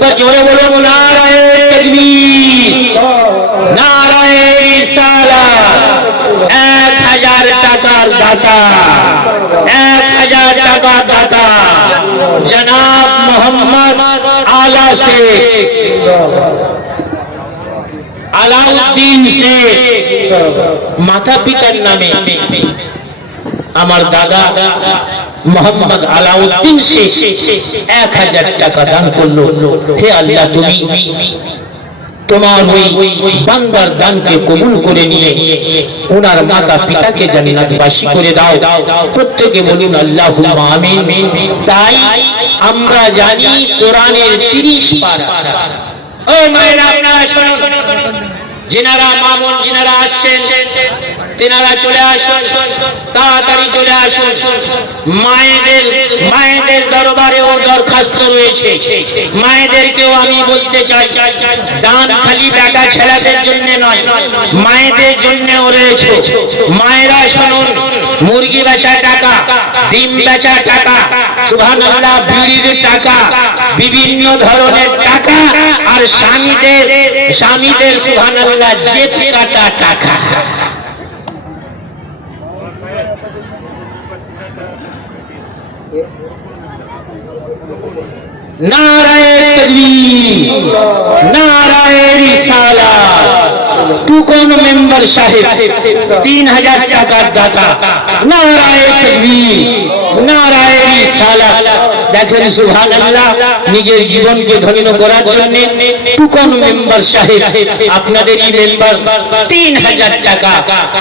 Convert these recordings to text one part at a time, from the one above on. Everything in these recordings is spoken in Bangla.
একবার জোরে বলুন নারায়ে তাকবীর, নারায়ে রিসালাত। 1000 টাকার দাতা, 1000 টাকার দাতা জনাব মোহাম্মদ আলা শেখ, আলাউদ্দিন শেখ। মাতা পিতার নামে আমার দাদা মোহাম্মদ আলাউদ্দিন শেখ 1000 টাকা দান করলো। হে আল্লাহ, তুমি তোমার ওই বান্দার দানকে কবুল করে নিয়ে ওনার মাতা পিতাকে জান্নাতবাসী করে দাও। প্রত্যেকে বলুন আল্লাহুম্মা আমিন। তাই আমরা জানি কোরআনের 30 পারা। ও মায়েরা, আপনারা শুনুন, যিনারা মামুন যিনারা আসছেন তেনারা চলে আসুন, তাড়াতাড়ি চলে আসুন। মায়েদের দরবারেও দরখাস্ত রয়েছে। মায়েদেরকেও আমি বলতে চাই, দান খালি বেটা ছেলেদের জন্য নয়, মায়েদের জন্যও রয়েছে। মায়েরা শুনুন, মুরগি বেচা টাকা, ডিম বেচা টাকা, সুবহানাল্লাহ, বিড়ির টাকা, বিভিন্ন ধরনের টাকা, আর স্বামীদের সুবহানাল্লাহ জেব কাটা টাকা। নারায়ে তাকবীর, নারায়ে রিসালাত। টুকন মেম্বার সাহেব 3000 টাকার দাতা। নারায়ে তাকবীর, নারায়ে রিসালাত। দেখেন সুবহানাল্লাহ, নিজের জীবনকে ধন্য করার জন্য টুকন মেম্বার সাহেব, আপনাদেরই মেম্বার, 3000 টাকা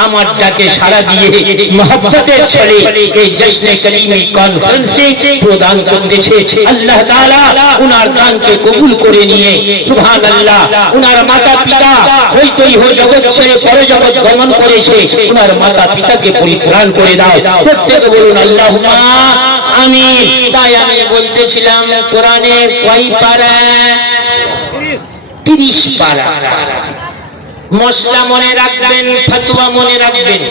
আমার ডাকে সাড়া দিয়ে মহব্বতের ছলে এই জশ্নে কলিমি কনফারেন্সে প্রদান করতেছে। আল্লাহ তাআলা উনার দানকে কবুল করে নিয়ে সুবহানাল্লাহ, উনার মাতা পিতা হয়তো জগৎ ছেড়ে পরজগৎ গমন করেছে, উনার মাতা পিতাকে পরিত্রাণ করে দাও। প্রত্যেকে বলুন আল্লাহুম্মা আমিন। তাই আমি বলতেছিলাম, কোরআনের কয় পারা? 30 পারা। মশলা মনে রাখবেন, ফতোয়া মনে রাখবেন,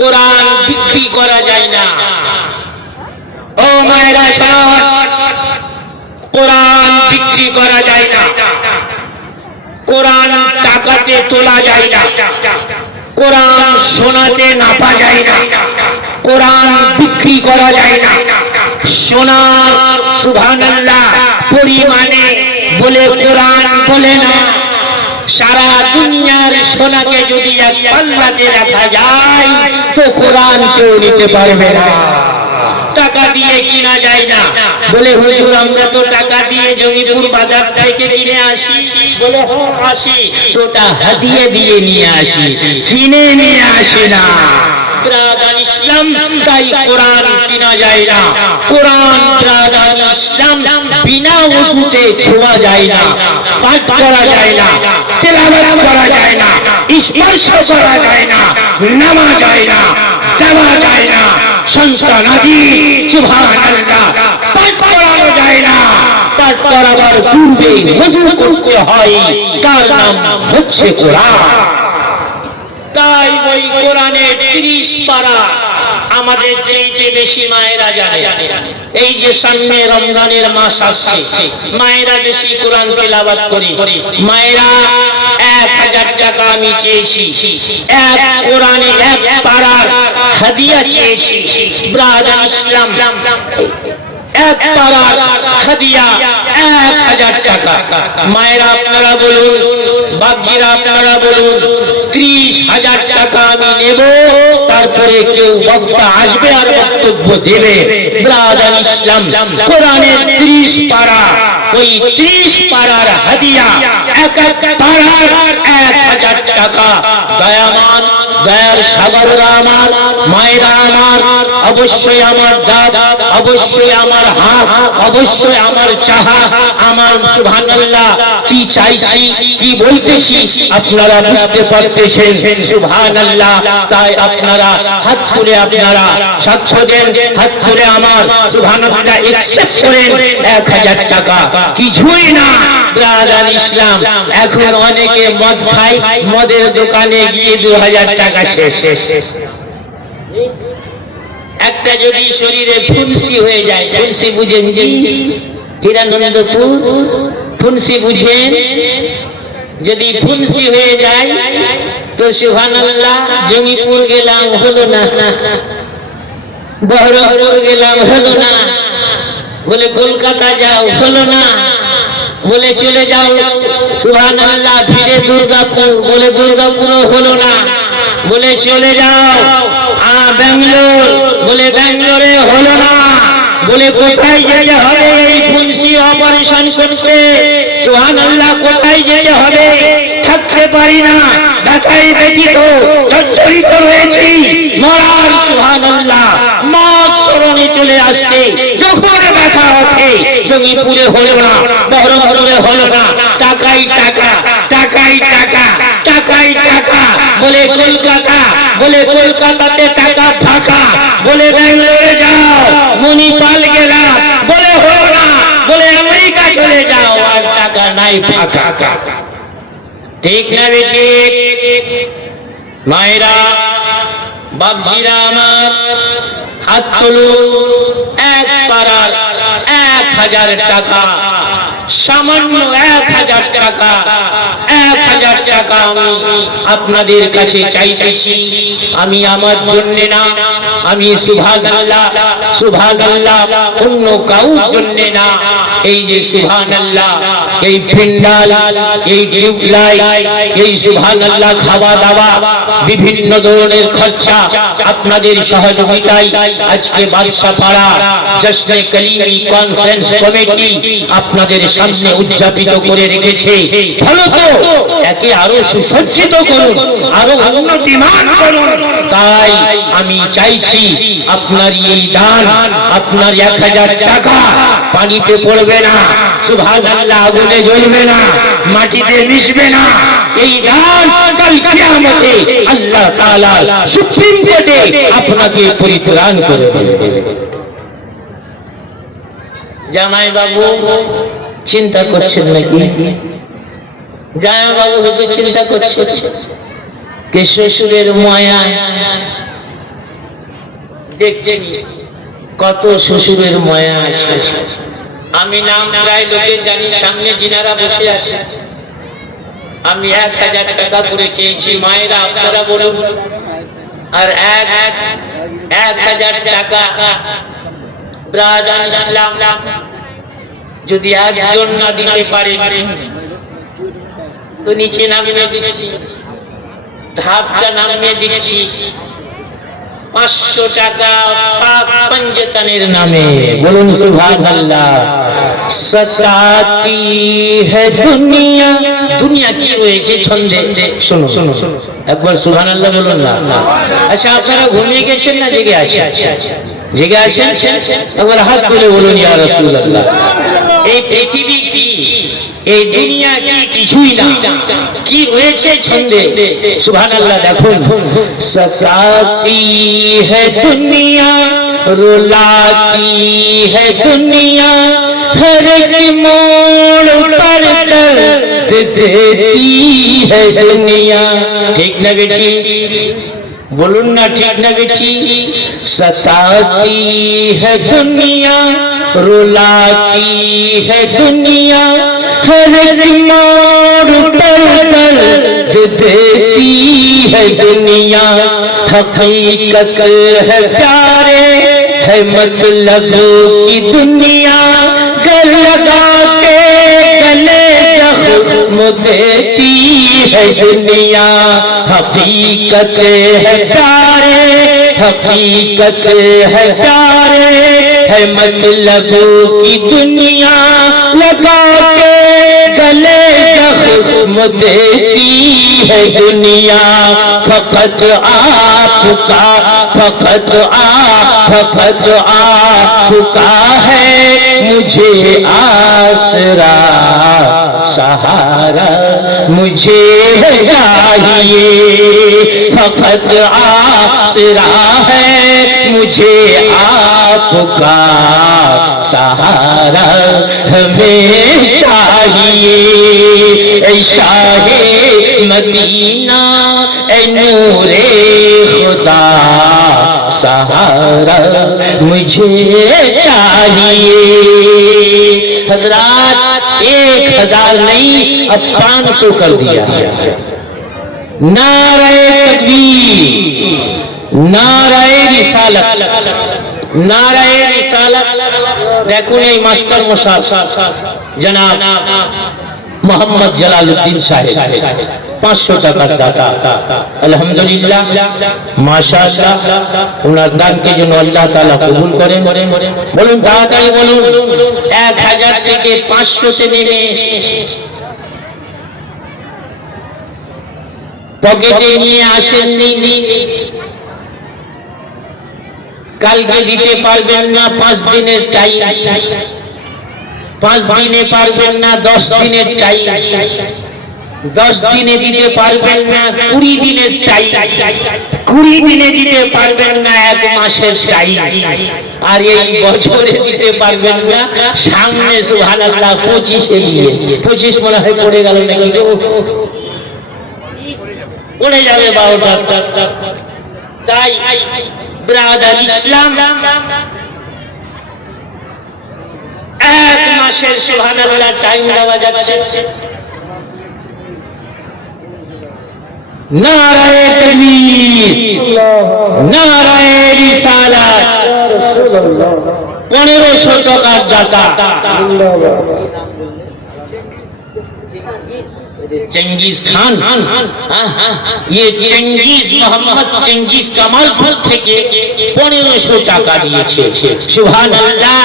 কোরআন বিক্রি করা যায় না। ও মায়েরা শুনুন, কোরআন বিক্রি করা যায় না, কোরআন টাকাতে তোলা যায় না, কোরআন সোনাতে নাপা যায় না, কোরআন বিক্রি করা যায় না। সোনার সুবহানাল্লাহ পরিমাণে বলে কোরআন বলে না। সারা দুনিয়ার সোনাকে যদি এক পাল্লাতে রাখা যায় তো কোরআন কেউ নিতে পারবে না। টাকা দিয়ে কিনা যায় না। বলে হুজুর, আমরা তো টাকা দিয়ে জমিপুর বাজার থেকে কিনে আসি। বলে হ্যাঁ আসি, তোটা হাদিয়া দিয়ে নিয়ে আসি, কিনে নিয়ে আসি না। ব্রাদার ইসলাম, তাই কোরআন কিনা যায় না। কোরআন ব্রাদার ইসলাম বিনা ওযুতে ছোঁয়া যায় না, পাঠ করা যায় না, তেলাওয়াত করা যায় না, স্পর্শ করা যায় না, নামা যায় না, দেওয়া যায় না, সন্তানাদি সুবহানাল্লাহ পাঠ করানো যায় না। পাঠ করাবার পূর্বে ওযু করতে হয়, তার নাম হচ্ছে কোরআন। তাই ওই কোরআনের 30 পারা আমাদের চেয়ে বেশি মায়েরা জানে। এই যে সামনে রমজানের মাস আসছে, মায়েরা বেশি কোরআন তেলাওয়াত করে। মায়েরা 1000 টাকা আমি চেয়েছি, এক কোরআনে এক পারার হাদিয়া চেয়েছি। ব্রাদার ইসলাম, এক পারার হাদিয়া 1000 টাকা। মায়েরা আপনারা বলুন, বাপজিরা আপনারা বলুন, 30,000 টাকা আমি নেব, তারপরে কেউ বক্তা আসবে আর বক্তব্য দেবে। ব্রাদার ইসলাম, কোরআনের 30 পারা, ওই 30 পারার হাদিয়া, এক এক পারার 1000 টাকা। দয়ামান, দয়ার সাগররা আমার, মায়েরা আমার, অবশ্যই আমার দাদ, অবশ্যই আমার হাত, অবশ্যই আমার চাহা, আমার সুবহানাল্লাহ কি চাইছি, কি বলতেছি আপনারা বুঝতে পারতেছেন। সুবহানাল্লাহ। তাই আপনারা হাত তুলে আপনারা সাক্ষ্য দেন, হাত তুলে আমার সুবহানাল্লাহ একসেপ্ট করেন। 1000 টাকা কিছুই না। ব্রাদার ইসলাম, এখন অনেকে মদ খায়, মদের দোকানে গিয়ে 2000 টাকা শেষ। একটা যদি শরীরে ফুনসি হয়ে যায়, ফুনসি বুঝেন, হিরানন্দপুর ফুনসি বুঝেন, যদি ফুনসি হয়ে যায় তো সুবহানাল্লাহ, জমিপুর গেলাম হলো না, বহরমপুর গেলাম হলো না, বলে কলকাতা যাও হলো না, বলে চলে যাও সুবহানাল্লাহ ফিরে দুর্গাপুর, বলে দুর্গাপুর হলো না, বলে চলে যাও ব্যাঙ্গালোর, বলে ব্যাঙ্গালোরে হলো না, বলে কোথায় যেতে হবে এই ফুনসি অপারেশন করতে, সুবহানাল্লাহ কোথায় যেতে হবে, থাকতে পারি না, ব্যথায় ব্যথিত জর্জরিত রয়েছি, মরার সুবহানাল্লাহ মত স্মরণে চলে আসছে, যখন ব্যথা ওঠে জঙ্গিপুরে হলো না, বহরমপুরে হলো না, টাকাই টাকা, টাকাই টাকা, টাকাই টাকা, বলে কলকাতা, বলে কলকাতাতে টাকা ফাঁকা, বলে ব্যাঙ্গালোরে যাও, মণিপাল গেলাম, বলে হলো না, বলে আমেরিকা চলে যাও, আর টাকা নাই ফাঁকা। ঠিক না বেঠিক? মায়েরা বাপজিরা আমার হাত তুলুন, এক পাড়ার 1000 টাকা, সামান্য 1000 টাকা, 1000 টাকা আমি আপনাদের কাছে চাইতেছি, আমি আমার জন্য না, আমি সুবহানাল্লাহ সুবহানাল্লাহ অন্য কাউর জন্য না, এই যে সুবহানাল্লাহ এই পেন্ডাল, এই টিউবলাইট, এই সুবহানাল্লাহ খাওয়া দাওয়া, বিভিন্ন ধরনের খরচা আপনাদের সহযোগিতায় আজকে বাদশাপাড়া জশ্নে কলিমি কনফারেন্স কমিটি আপনাদের সামনে উদযাপিত করে রেখেছে। ভালো তো, একে আরো সুসজ্জিত করুন, আরো উন্নতিমান করুন। তাই আমি চাইছি আপনার এই দান, আপনার 1000 টাকা পানিতে পড়বে না, সুবহানাল্লাহ আগুনে জ্বলবে না, মাটিতে মিশবে না, এই দান কাল কিয়ামতে আল্লাহ তাআলা সুপ্রিম কোর্টে আপনাকে পরিত্রাণ করে দেবে। জামাই বাবু চিন্তা করছেন নাকি? জামাই বাবু হয়তো চিন্তা করছে কে শ্বশুরের মায়া, দেখছি কত শ্বশুরের মায়া আছে। আমি নাম প্রায় লোকের জানি, সামনে যিনারা বসে আছে, আমি 1000 টাকা করে চেয়েছি, মায়েরা আপনারা বলুন, আর 1000 টাকা ব্রাদার ইসলাম যদি একজন না দিতে পারে তো নিচে নামিয়ে দিচ্ছি, ধাপটা নামিয়ে দিচ্ছি, 500 টাকা পাক পঞ্জতনের নামে, বলুন সুবহানাল্লাহ। সতাতি হ্যায় দুনিয়া, দুনিয়া কি রয়েছে ছন্দে, শোনো একবার সুবহানাল্লাহ বলুন না। আচ্ছা আপনারা ঘুমিয়ে গেছেন না জেগে আছেন? জেগে আছেন? একবার হাত তুলে বলুন ইয়া রাসূলুল্লাহ। এই পৃথিবী কি, এই দুনিয়া কি? কিছুই না। কি রয়েছে ছন্দে? সুবহানাল্লাহ দেখুন। সতাতি হ্যায় দুনিয়া, রুলাতি হ্যায় দুনিয়া, हर एक मोड़ पर दर्द देती है दुनिया। ठीक ना बेटी? बोलूं ना, ठीक ना बेटी? सताती है दुनिया, रुलाती है दुनिया, हर एक मोड़ पर दर्द देती है दुनिया। हकीकत है प्यारे है मतलब की दुनिया, गल लगा के गले जख्म देती है दुनिया। हकीकत है प्यारे, हकीकत है प्यारे है मतलब की दुनिया, लगा के गले जख्म देती है दुनिया। फकत आपका, फकत आपका है मुझे आसरा, सहारा मुझे चाहिए। फकत आसरा है मुझे आपका, सहारा हमें चाहिए। ऐ शाहे मदीना, ऐ नूरे खुदा, सहारा मुझे चाहिए। हजरात 1000 नहीं अब 500 कर दिया। नारे तकबीर, नारे रिसालत, नारे रिसालत। দেখুন এই মাস্টার মশাই জনাব মোহাম্মদ জালালউদ্দিন সাহেব 500 টাকার দাতা। আলহামদুলিল্লাহ, মাশাআল্লাহ, ওনার দানকে যেন আল্লাহ তাআলা কবুল করেন। বলুন তাড়াতাড়ি বলুন। 1000 থেকে 500 তে নেমে পকেটে নিয়ে আসেননি। কালকে দিতে পারবেন না, 5 দিনের টাইম। 5 দিনে পারবেন না, 10 দিনের টাইম। 10 দিনে দিতে পারবেন না, 20 দিনের টাইম। 20 দিনে দিতে পারবেন না, 1 মাসের টাইম। আর এই বছরে দিতে পারবেন না, সামনে সুবহানাল্লাহ 25 এ দিয়ে 25 মনে হয় পড়ে গেল নাকি, পড়ে যাবে 12টা। তাই ব্রাদার ইসলাম 1 মাসের সুবহানাল্লাহ টাইম দেওয়া যাচ্ছে। নারায়ে তাকবীর, নারায়ে রিসালাত। 1500 টাকার দাতা चंगेज खान। ये चंगेज मोहम्मद चंगेज कमालपुर থেকে 1500 টাকা দিয়েছে। সুবহানাল্লাহ,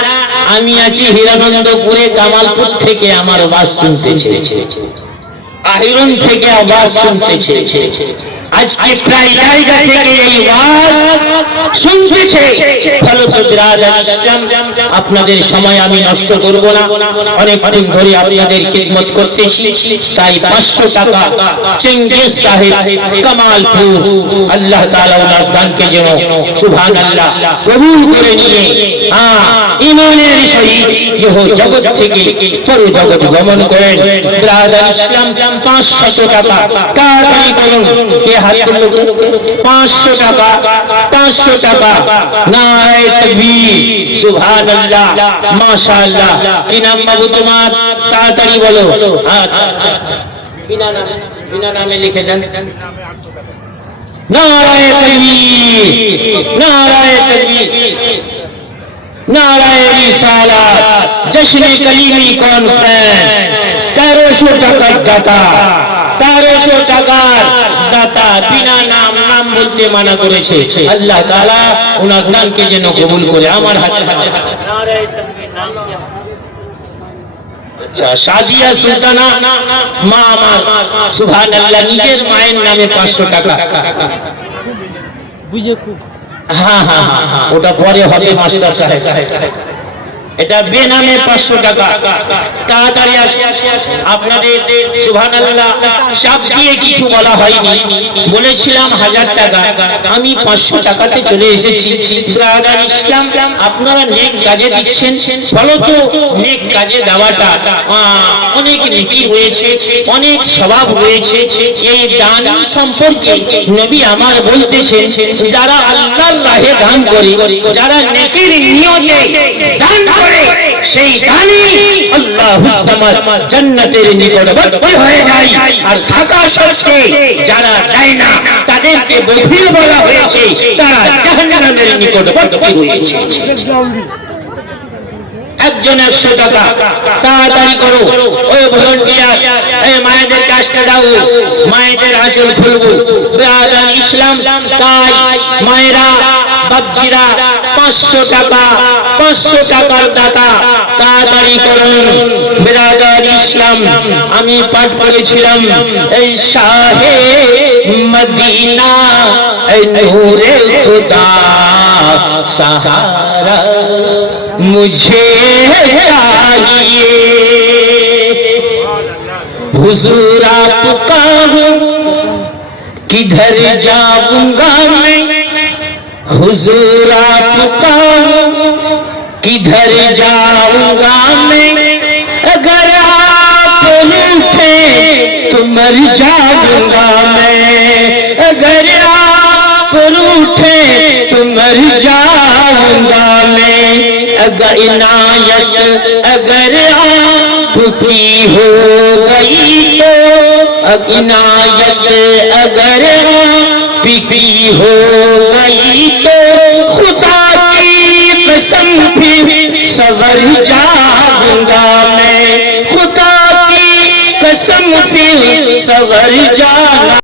আমি আছি হিরানন্দপুরে, কামালপুর থেকে আমার আওয়াজ শুনতেছে, আহিরন থেকে আওয়াজ শুনতেছে। আজকে প্রায় জায়গা থেকে এই আওয়াজ শুনতেছে। ফলত বিরাদার ইসলাম, আপনাদের সময় আমি নষ্ট করব না, অনেক দিন ধরে আপনাদের খিদমত করতেছি। তাই 500 টাকা চেঙ্গিজ সাহেব কামালপুর, আল্লাহ তাআলা ওনার দানকে যেন সুবহানাল্লাহ কবুল করে নিয়ে ঈমানের সহিত ইহ জগৎ থেকে পর জগৎ গমন করেন। বিরাদার ইসলাম 500 টাকা তাড়াতাড়ি বলুন, কে হাত তুললো? 500 টাকা, 500 টাকা। নারে তাকবীর, সুবহানাল্লাহ, মাশাআল্লাহ। কি নাম বাবু তোমার? তাড়াতাড়ি বলো। বিনা নামে লিখে দেন। নারে তাকবীর, নারে তাকবীর, নারে রিসালাত। জশ্নে কলিমি কনফারেন্স 1300 টাকার দাতা, 1300 টাকার দাতা। বিনা নাম, নাম বলতে মানা করেছে। আল্লাহ তাআলা ওনার দানকে যেন কবুল করে। আমার হাতে নারে তাকবীর। নাম কি? আচ্ছা, সাদিয়া সুলতানা মা আমার, সুবহানাল্লাহ, নিজের মায়ের নামে 500 টাকা। বুঝে খুব, হ্যাঁ হ্যাঁ হ্যাঁ, ওটা পরে হবে মাস্টার সাহেব। এটা বেনামে 500 টাকা। তাড়াতাড়ি আসে। আপনাদের সুবহানাল্লাহ চাপ দিয়ে কিছু বলা হয়নি, বলেছিলাম 1000 টাকা, আমি 500 টাকাতে চলে এসেছি। ব্রাদার ইসলাম, আপনারা নেক কাজে দিচ্ছেন, ফলত নেক কাজে দেওয়াটা অনেক নেকি হয়েছে, অনেক সওয়াব হয়েছে। এই দান সম্পর্কে নবী আমার বলতেছেন, যারা আল্লাহর রাহে দান করে, যারা নেকির নিয়তে দান করে, সেই দানই আল্লাহুস সামাদ জান্নাতের নিকটবর্তী হয়ে যায়। আর থাকা সত্ত্বে যারা দেয় না, তাদেরকে বখিল বলা হয়েছে, তারা জাহান্নামের নিকটবর্তী হয়েছে। একজন 100 টাকা। তাড়াতাড়ি করো। ওই ভলান্টিয়ার, এই মায়েদের কাজটা দাও, মায়েদের আঁচল খুলবো। ব্রাদার ইসলাম, তাই মায়েরা, বাপজিরা 500 টাকা, 500 টাকার দাতা। তাড়াতাড়ি করুন। ব্রাদার ইসলাম, আমি পাঠ করেছিলাম, এই শাহে মদিনা, এই নূরে খুদা सहारा मुझे चाहिए। हुजूर आपका हूँ, किधर जाऊंगा मैं, हुजूर आपका हूँ, किधर जाऊंगा मैं, अगर आप रूठे तो मर जाऊंगा मैं, अगर आप रूठे तो मर जाऊंगा मैं, अगर इनायत अगर हो गई तो इनायत अगर बिक्री हो गई तो खुदा की कसम फिर सवर जाऊंगा मैं, खुदा की कसम फिर सवर जाऊंगा।